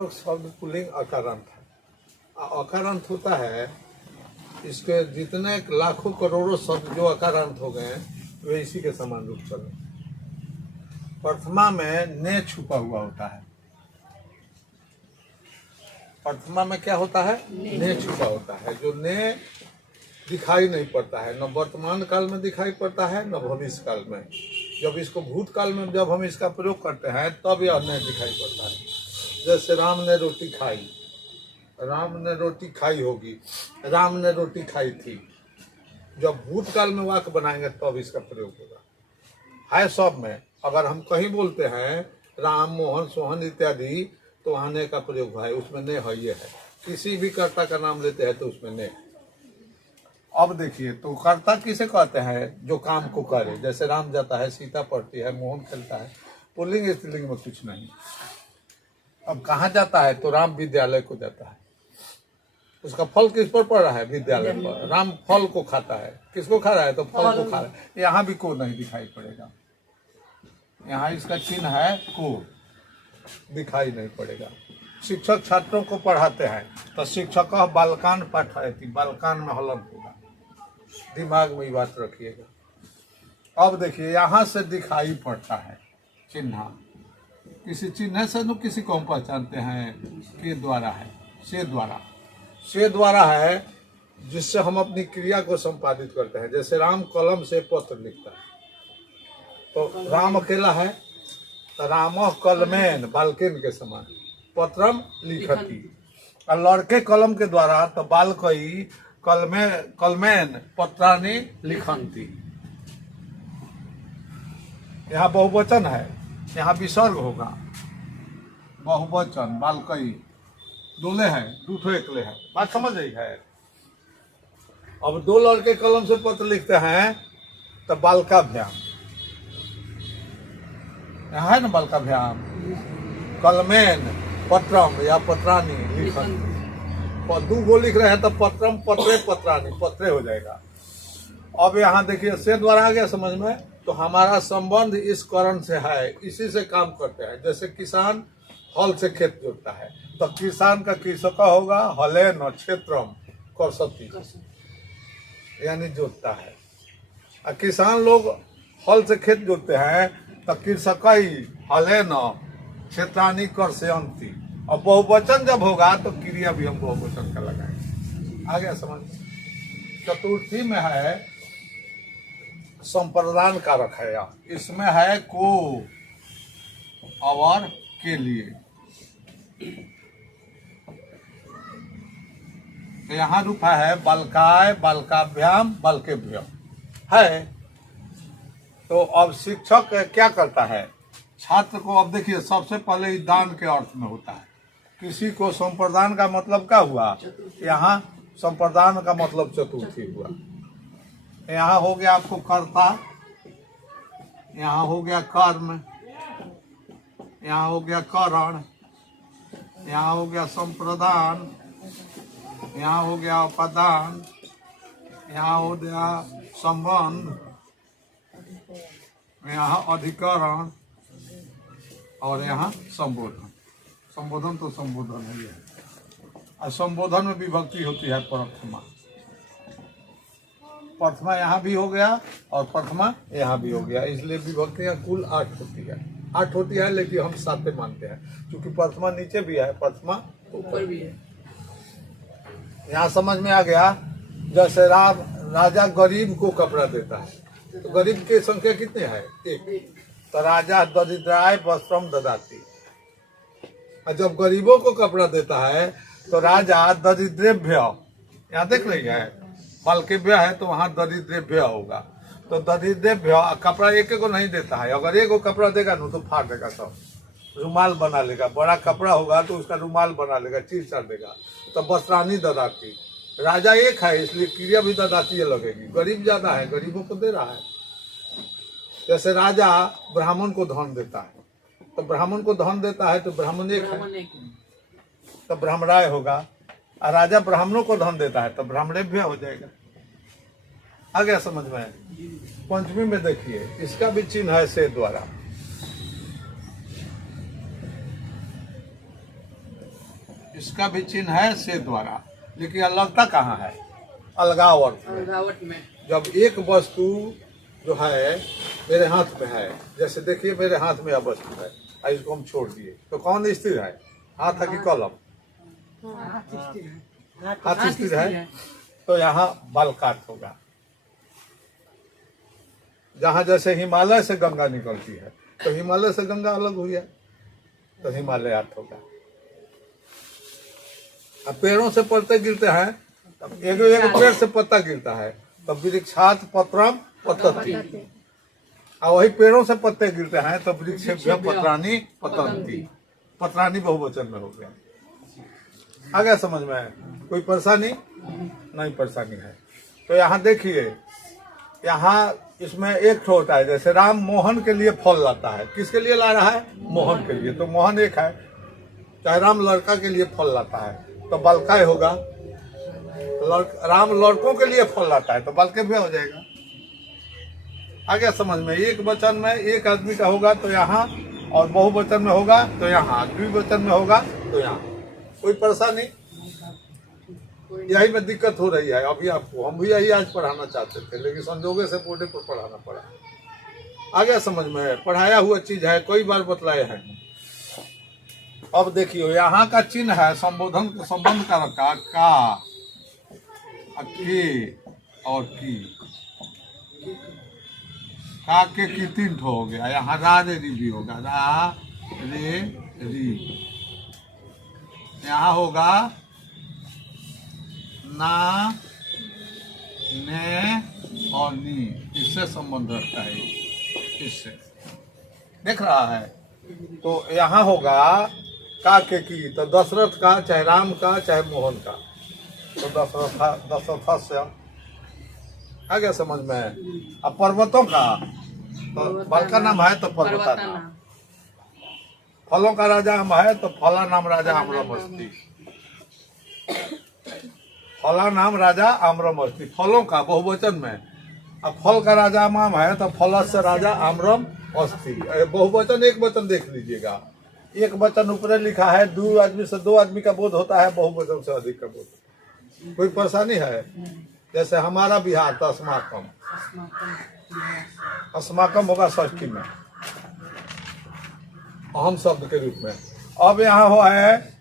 शब्द पुल्लिंग अकारांत है। अकारांत होता है, इसके जितने लाखों करोड़ों शब्द जो अकारांत हो गए हैं वे इसी के समान रूप चले। प्रथमा में ने छुपा हुआ होता है। प्रथमा में क्या होता है? ने छुपा होता है, जो ने दिखाई नहीं पड़ता है, न वर्तमान काल में दिखाई पड़ता है न भविष्य काल में। जब इसको भूतकाल में जब हम इसका प्रयोग करते हैं तब यह ने दिखाई पड़ता है। जैसे राम ने रोटी खाई, राम ने रोटी खाई होगी, राम ने रोटी खाई थी। जब भूतकाल में वाक्य बनाएंगे तब इसका प्रयोग होगा। है सब में अगर हम कहीं बोलते हैं राम, मोहन, सोहन इत्यादि तो वहाँ ने का प्रयोग है, उसमें ने है। ये है किसी भी कर्ता का नाम लेते हैं तो उसमें ने। अब देखिए, तो कर्ता किसे कहते हैं? जो काम को करे। जैसे राम जाता है, सीता पढ़ती है, मोहन खेलता है। पुल्लिंग स्त्रीलिंग में कुछ नहीं। अब कहाँ जाता है? तो राम विद्यालय को जाता है। उसका फल किस पर पड़ रहा है? विद्यालय पर। राम फल को खाता है। किसको खा रहा है? तो फल को खा रहा है। यहाँ भी को नहीं दिखाई पड़ेगा। यहाँ इसका चिन्ह है को, दिखाई नहीं पड़ेगा। शिक्षक छात्रों को पढ़ाते हैं तो शिक्षक बालकान पाठयति, बालकान में हलन होगा। दिमाग में ये बात रखिएगा। अब देखिए, यहाँ से दिखाई पड़ता है चिन्ह। किसी चिन्ह से न किसी को हम पहचानते हैं के द्वारा है, से द्वारा। से द्वारा है जिससे हम अपनी क्रिया को संपादित करते हैं। जैसे राम कलम से पत्र लिखता है तो राम अकेला है तो राम कलमेन, बालकेन के समान, पत्रम लिखती। और लड़के कलम के द्वारा तो बालकई कलमेन पत्रानी लिखंती। यहाँ बहुवचन है, यहाँ विसर्ग होगा। बहुवचन बालकई, दोले हैं, दूठो एकले हैं। बात समझ रही है? अब दो लड़के कलम से पत्र लिखते हैं तो बालकाभ्याम, यहाँ है ना बालकाभ्याम। कलमेन पत्रम या पत्रानी लिखन। दो गो लिख रहे हैं तो पत्रम पत्रे पत्रानी, पत्रे हो जाएगा। अब यहाँ देखिए, से द्वारा आ गया समझ में। तो हमारा संबंध इस करण से है, इसी से काम करते हैं। जैसे किसान हल से खेत जोतता है तो किसान का कृषक होगा हले न क्षेत्रम करसती, यानी जोतता है। और किसान लोग हल से खेत जोतते हैं तो कृषक हले न क्षेत्रानी कर से अंति। और बहुवचन जब होगा तो क्रिया भी हम बहुवचन का लगाएंगे। आ गया समझ? चतुर्थी में है संप्रदान कारक है। इसमें है को और के लिए। यहाँ रूपा है बालकाय, बालकाभ्याम, बालकेभ्यम है। तो अब शिक्षक क्या करता है? छात्र को, अब देखिए, सबसे पहले दान के अर्थ में होता है। किसी को संप्रदान का मतलब क्या हुआ? यहाँ संप्रदान का मतलब चतुर्थी हुआ। यहाँ हो गया आपको कर्ता, यहाँ हो गया कर्म, यहाँ हो गया करण, यहाँ हो गया संप्रदान, यहाँ हो गया उपादान, यहाँ हो गया संबंध, यहाँ अधिकरण और यहाँ संबोधन। संबोधन तो संबोधन है ये। और संबोधन में विभक्ति होती है प्रथमा। प्रथमा यहाँ भी हो गया और प्रथमा यहाँ भी हो गया, इसलिए विभक्तियाँ कुल 8 होती है। 8 होती है, लेकिन हम 7 मानते हैं क्योंकि प्रथमा नीचे भी है, प्रथमा ऊपर भी है। यहाँ समझ में आ गया। जैसे राजा गरीब को कपड़ा देता है तो गरीब की संख्या कितनी है? 1। तो राजा दरिद्राय वस्त्रम ददाती। और जब गरीबों को कपड़ा देता है तो राजा दरिद्रेभ्य, यहाँ देख रही है, बालकेभ्य है तो वहाँ दरिद्रेभ्य होगा। तो दरिद्रेभ्य कपड़ा एक को नहीं देता है। अगर एक को कपड़ा देगा ना तो फाड़ देगा, सब रुमाल बना लेगा। बड़ा कपड़ा होगा तो उसका रुमाल बना लेगा, चीर चार देगा। तो वस्त्रानी ददाती। राजा एक है इसलिए क्रिया भी ददाती लगेगी। गरीब ज्यादा है, गरीबों को दे रहा है। जैसे राजा ब्राह्मण को धन देता है तो ब्राह्मण को धन देता है तो ब्राह्मण एक है तो ब्राह्मणाय होगा। और राजा ब्राह्मणों को धन देता है तो ब्राह्मणेभ्य हो जाएगा। आ गया समझ में? पंचमी में देखिए, इसका भी चिन्ह है से द्वारा। इसका भी चिन्ह है से द्वारा, लेकिन अलगता कहाँ है? अलगाव अर्थ में। अलगावट में। जब एक वस्तु जो है मेरे हाथ में है, जैसे देखिए मेरे हाथ में यह वस्तु है और इसको हम छोड़ दिए तो कौन स्थिर है? हाथ है कि कलम? हाथ स्थिर है। तो यहाँ बलकाट होगा। जहाँ जैसे हिमालय से गंगा निकलती है तो हिमालय से गंगा अलग हुई है तो हिमालयात होगा। अब पेड़ों से पत्ते गिरते हैं, तब एक पेड़ से पत्ता गिरता है तब वृक्षात पत्रम पतति, और वही पेड़ों से पत्ते गिरते हैं तो वृक्षेभ्य पत्राणि पतन्ति। पत्राणि बहुवचन में हो गया। आ गया समझ में? कोई परेशानी नहीं? परेशानी है तो यहाँ देखिए, यहाँ इसमें एक ठो होता है, जैसे राम मोहन के लिए फल लाता है। किसके लिए ला रहा है? मोहन के लिए। तो मोहन एक है। चाहे राम लड़का के लिए फल लाता है तो बलकाय होगा। राम लड़कों के लिए फल लाता है तो बलके भी हो जाएगा। आ गया समझ में? एक वचन में एक आदमी का होगा तो यहाँ, और बहुवचन में होगा तो यहाँ, द्विवचन में होगा तो यहाँ। कोई परेशानी? यही में दिक्कत हो रही है अभी आपको। हम भी यही आज पढ़ाना चाहते थे लेकिन संजोगे से बोर्डे पर पढ़ाना पड़ा। आ गया समझ में? पढ़ाया हुआ चीज है, कई बार बतलाए हैं। अब देखियो, यहाँ का चिन्ह है संबोधन संबंध का रखा का, के और की। का के की तीन ठो हो गया। यहाँ रा रे री भी होगा, रा रे री। यहाँ होगा ना, ने और नी। इससे संबंध रखता है, इससे देख रहा है। तो यहाँ होगा का के की, तो दशरथ का, चाहे राम का, चाहे मोहन का, तो दशरथ से आ गया समझ में? अब पर्वतों का तो बल का नाम है तो पर्वता नाम। फलों का राजा हम है तो फला नाम राजा आम्रमस्ती। फला नाम राजा आम्रमस्ती, फलों का बहुवचन में। अब फल का राजा आम है तो फलस राजा आम्रम अस्ति। बहुवचन एक वचन देख लीजिएगा। एक वचन ऊपर लिखा है, दो आदमी से दो आदमी का बोध होता है, बहुवचन से अधिक का बोध। कोई परेशानी है? जैसे हमारा बिहार तो अस्माकम, अस्माकम होगा षष्ठी में अहम शब्द के रूप में। अब यहाँ हो है,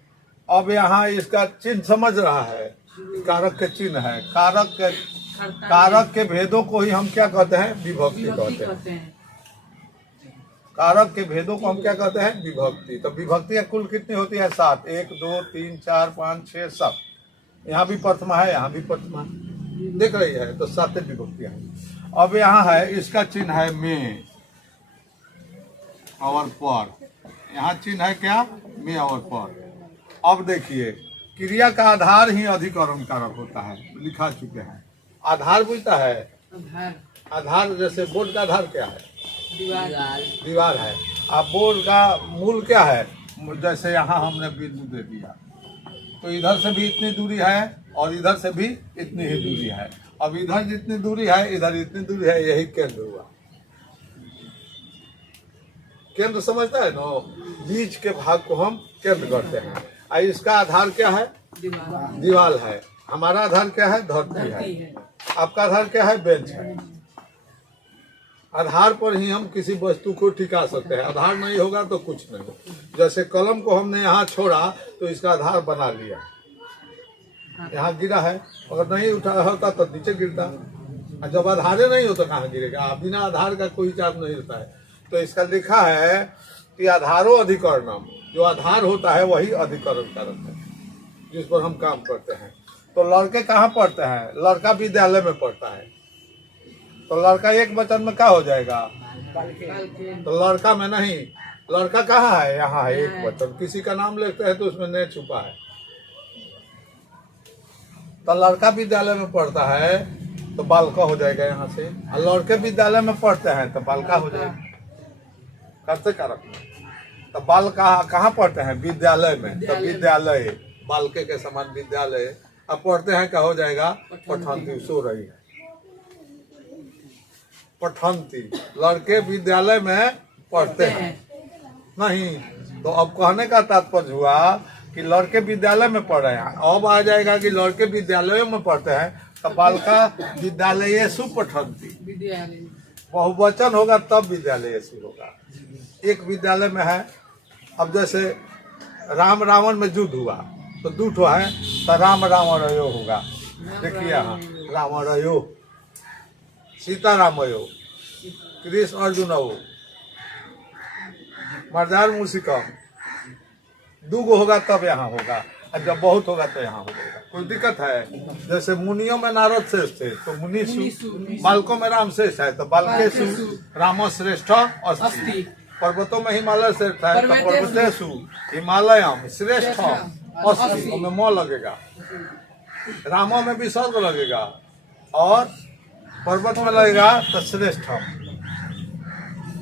अब यहाँ इसका चिन्ह समझ रहा है, कारक के चिन्ह है। कारक के भेदों को ही हम क्या कहते हैं? विभक्ति कहते हैं। कारक के भेदों को हम क्या कहते हैं? विभक्ति। तो विभक्तियां कुल कितनी होती है? 7। 1 2 3 4 5 6 7। यहाँ भी प्रथमा है, यहाँ भी प्रथमा दिख रही है, तो 7 विभक्तियां हैं। अब यहाँ है, इसका चिन्ह है में और पर। यहाँ चिन्ह है क्या? में और पर। अब देखिए, क्रिया का आधार ही अधिकरण कारक होता है, लिखा चुके हैं। आधार बुझता है? आधार जैसे बोर्ड का आधार क्या है? दीवार है। अब बोर्ड का मूल क्या है? जैसे यहाँ हमने बिंदु दे दिया तो इधर से भी इतनी दूरी है और इधर से भी इतनी ही दूरी है। अब इधर जितनी दूरी है इधर इतनी दूरी है, यही केंद्र हुआ। केंद्र समझता है ना? बीच के भाग को हम केंद्र करते हैं। और इसका आधार क्या है? दीवार है। हमारा आधार क्या है? धरती है। आपका आधार क्या है? बेंच है। आधार पर ही हम किसी वस्तु को टिका सकते हैं। आधार नहीं होगा तो कुछ नहीं होगा। जैसे कलम को हमने यहाँ छोड़ा तो इसका आधार बना लिया, यहाँ गिरा है। अगर नहीं उठा होता तो नीचे गिरता। और जब आधार नहीं होता कहाँ गिरेगा? बिना आधार का कोई चार्ज नहीं होता है। तो इसका लिखा है कि आधारो अधिकरणम, जो आधार होता है वही अधिकरण कारक है जिस पर हम काम करते हैं। तो लड़के कहाँ पढ़ते हैं? लड़का विद्यालय में पढ़ता है। तो लड़का एक वचन में क्या हो जाएगा? तो लड़का में नहीं, लड़का कहाँ है? यहाँ है एक वचन। किसी का नाम लेते हैं तो उसमें ने छुपा है। तो लड़का विद्यालय में पढ़ता है तो बालका हो जाएगा यहाँ से। और लड़के विद्यालय में पढ़ते हैं तो बालका हो जाएगा। करते कारक में तो बाल कहाँ पढ़ते हैं? विद्यालय में। तो विद्यालय बालके के समान विद्यालय। अब पढ़ते हैं क्या हो जाएगा? पठंती। सो रही है, पठंती। लड़के विद्यालय में पढ़ते हैं नहीं। तो अब कहने का तात्पर्य हुआ कि लड़के विद्यालय में पढ़ रहे हैं, अब आ जाएगा कि लड़के विद्यालयों में पढ़ते हैं, तो बालिका विद्यालयेषु पठन्ति, बहुवचन होगा तब विद्यालयेषु होगा। एक विद्यालय में है, अब जैसे राम रावण में युद्ध हुआ तो दूठो है, तो राम रावणयो होगा। देखिए यहाँ रावणयो, सीता रामयो, कृष्ण अर्जुन हो, मर्दार मूसिकम, दूगो होगा तब यहाँ होगा, और जब बहुत होगा तो यहाँ हो जाएगा। कोई दिक्कत है? जैसे मुनियों में नारद श्रेष्ठ थे तो मुनिषु, बालकों में राम श्रेष्ठ है तो बालकेषु राम श्रेष्ठ अस्ति, पर्वतों में हिमालय श्रेष्ठ है तो पर्वतेषु हिमालयम श्रेष्ठ अस्ति, में म लगेगा, रामों में विसर्ग लगेगा और पर्वत में लगेगा तो श्रेष्ठ।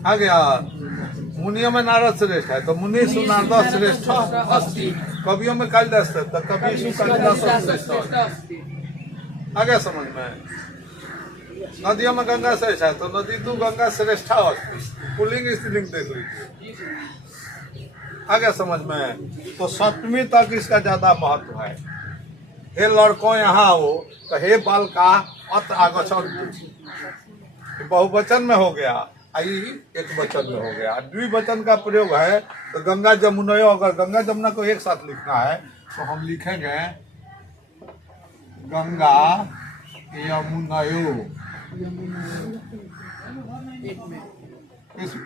आ गया। मुनियों में नारद श्रेष्ठ है तो मुनीषु नारद श्रेष्ठ अस्ति, कवियों में कालिदास है तो कविषु कालिदास श्रेष्ठ अस्ति। आ गया समझ में? नदियों में गंगा श्रेष्ठ है तो नदी तू गंगा श्रेष्ठ अस्ति, पुल्लिंग स्त्रीलिंग देख लीजिए। आ गया समझ में? तो सप्तमी तक इसका ज्यादा महत्व है। हे लड़कों यहाँ हो तो हे बालका अत आगच्छन्तु, बहुवचन में हो गया, आई एक वचन में हो गया। द्विवचन का प्रयोग है तो गंगा जमुनयो, अगर गंगा जमुना को एक साथ लिखना है तो हम लिखेंगे गंगा यमुनयो।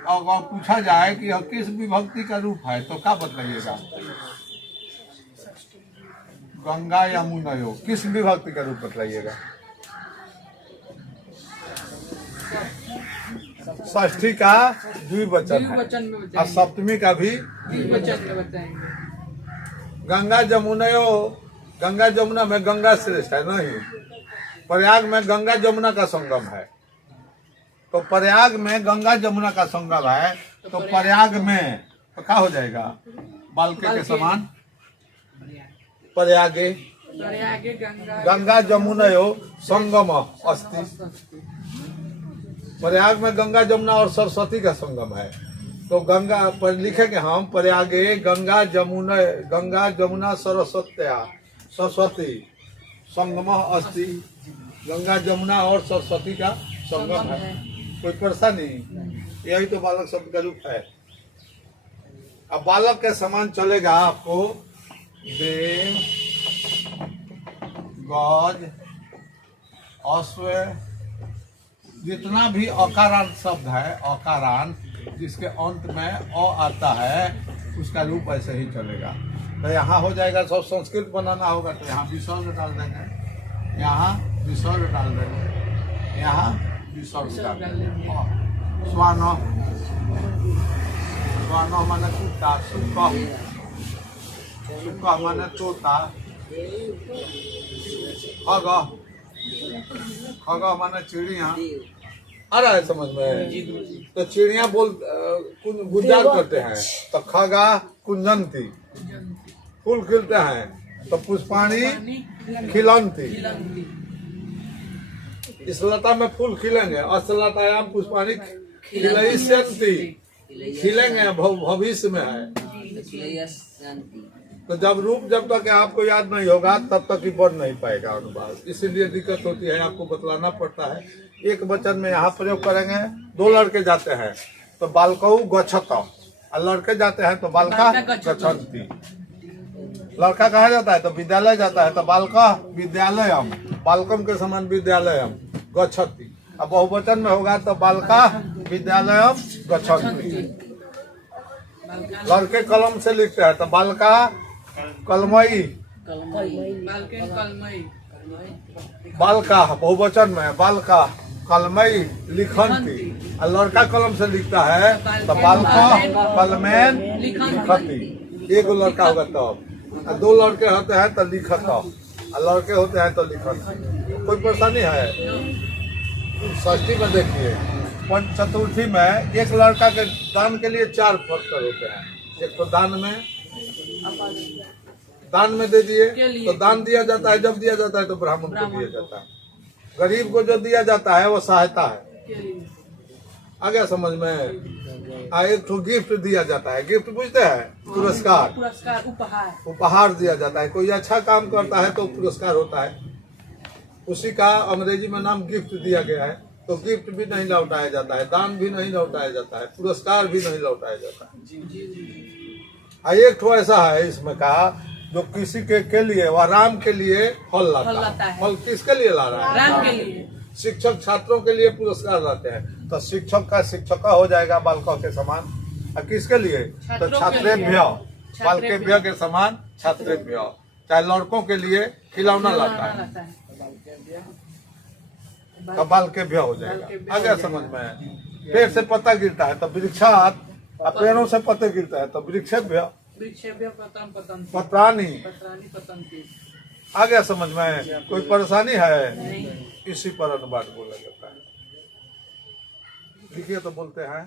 अगर पूछा जाए कि यह किस विभक्ति का रूप है तो क्या बताइएगा? गंगा यमुनयो किस विभक्ति का रूप बतलाइएगा? षष्ठी का द्विवचन है और सप्तमी का भी द्विवचन में बताएंगे। गंगा जमुनयो, गंगा जमुना में गंगा श्रेष्ठ है नहीं, प्रयाग में गंगा जमुना का संगम है, तो प्रयाग में गंगा जमुना का संगम है तो प्रयाग में तो क्या हो जाएगा? बालके के समान प्रयागे गंगा जमुनयो संगम अस्ति। प्रयाग में गंगा जमुना और सरस्वती का संगम है तो गंगा पर लिखेंगे हम प्रयागे गंगा जमुना सरस्वती संगम अस्ति। गंगा जमुना और सरस्वती का संगम है, कोई परेशानी? यही तो बालक शब्द का रूप है। अब बालक के समान चलेगा आपको देव, गज, अश्व, जितना भी अकारांत शब्द है, अकारांत जिसके अंत में अ आता है उसका रूप ऐसे ही चलेगा। तो यहाँ हो जाएगा, सब संस्कृत बनाना होगा तो यहाँ विसर्ग डाल देंगे, यहाँ विसर्ग डाल देंगे, यहाँ विसर्ग डाल देंगे। स्वान, स्वान माने कुत्ता, सुख माने तोता, खग माने चिड़िया। आ रहा है समझ में? तो चिड़िया गुंजार करते हैं तो खगा कुंजंती, फूल खिलते हैं तो पुष्पाणी खिलंती। इस लता में फूल खिलेंगे, असलतायाम पुष्पाणी खिलयिष्यन्ति, खिलेंगे भविष्य में है। तो जब तक आपको याद नहीं होगा तब तक ही बढ़ नहीं पाएगा अनुवाद, इसीलिए दिक्कत होती है, आपको बतलाना पड़ता है। एक वचन में यहाँ प्रयोग करेंगे, दो लड़के जाते हैं तो बालकौ गच्छत, और लड़के जाते हैं तो बालका गच्छन्ति। लड़का कहाँ जाता है तो विद्यालय जाता है तो बालका विद्यालयम, बालकम के समान विद्यालयम गच्छति। अब बहुवचन में होगा तो बालका विद्यालयम गच्छन्ति। लड़के कलम से लिखते हैं तो बालका कलमई, बालका बहुवचन में बालका कलमई लिखंती। और लड़का कलम से लिखता है तो बालका कलमैन लिखती। एक लड़का होगा तब, दो लड़के होते हैं तो लिखत, और लड़के होते हैं तो लिखत। कोई परेशानी है? षष्ठी में देखिए, चतुर्थी में एक लड़का के दान के लिए 4 फैक्टर होते हैं। एक तो दान में दे दिए तो दान दिया जाता है, जब दिया जाता है तो ब्राह्मण को दिया जाता है। गरीब को जो दिया जाता है वो सहायता है। आ गया समझ में। एक तो गिफ्ट दिया जाता है, गिफ्ट बुझते हैं, पुरस्कार, पुरस्कार, उपहार। उपहार दिया जाता है। कोई अच्छा काम करता है तो पुरस्कार होता है, उसी का अंग्रेजी में नाम गिफ्ट दिया गया है। तो गिफ्ट भी नहीं लौटाया जाता है, दान भी नहीं लौटाया जाता है, पुरस्कार भी नहीं लौटाया जाता है। एक तो ऐसा है इसमें कहा जो किसी के लिए व राम के लिए फल लाता है। फल किसके लिए ला रहा है? राम के लिए। शिक्षक छात्रों के लिए पुरस्कार लाते हैं, तो शिक्षक का शिक्षक हो जाएगा बालकों के समान। और किसके लिए? तो छात्रेभ्य, बालकेभ्य के समान छात्रेभ्य। चाहे लड़कों के लिए खिलौना लाता है तो बालकेभ्य हो जाएगा। आ गया समझ में। पेड़ से पत्ता गिरता है तो वृक्षात, पेड़ों से पत्ते गिरता है तो वृक्षेभ्य, वृक्षेभ्य पतन पतन्ति। पत्राणी। पत्राणि पतन्ति। आ गया समझ में। कोई परेशानी है? नहीं। इसी पर अनुवाद बोला जाता है। लिखिए तो बोलते हैं